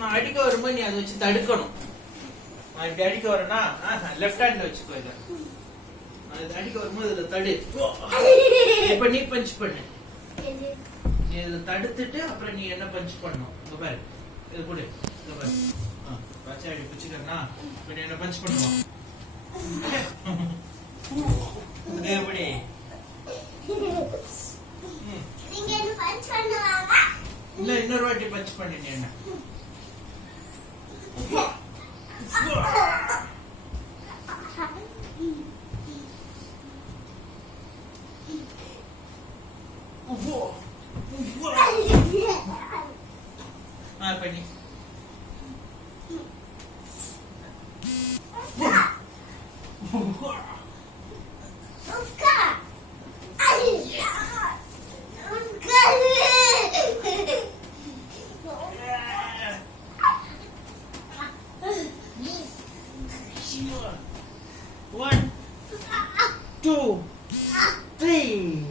நான் அடிக்க வரும்போது நீ அதை வச்சு தடுக்கணும். நான் இப்படி அடிக்க வரேன்னா லெஃப்ட் ஹேண்ட்ல வச்சுக்கோ. இதை அது அடிக்க வரும்போது இதுல தடு. இப்ப நீ பஞ்ச் பண்ணு. நீ இதை தடுத்துட்டு அப்புறம் நீ என்ன பஞ்ச் பண்ணணும். இங்க பாரு, இது கூட இங்க பாரு. பச்சை அடி பிச்சுக்கறனா இப்ப நீ என்ன பஞ்ச் பண்ணுவோம். எப்படி நீங்க என்ன பஞ்ச் பண்ணுவாங்க? இல்ல இன்னொரு வாட்டி பஞ்ச் பண்ணி நீ என்ன பண்ணி One, 2, 3.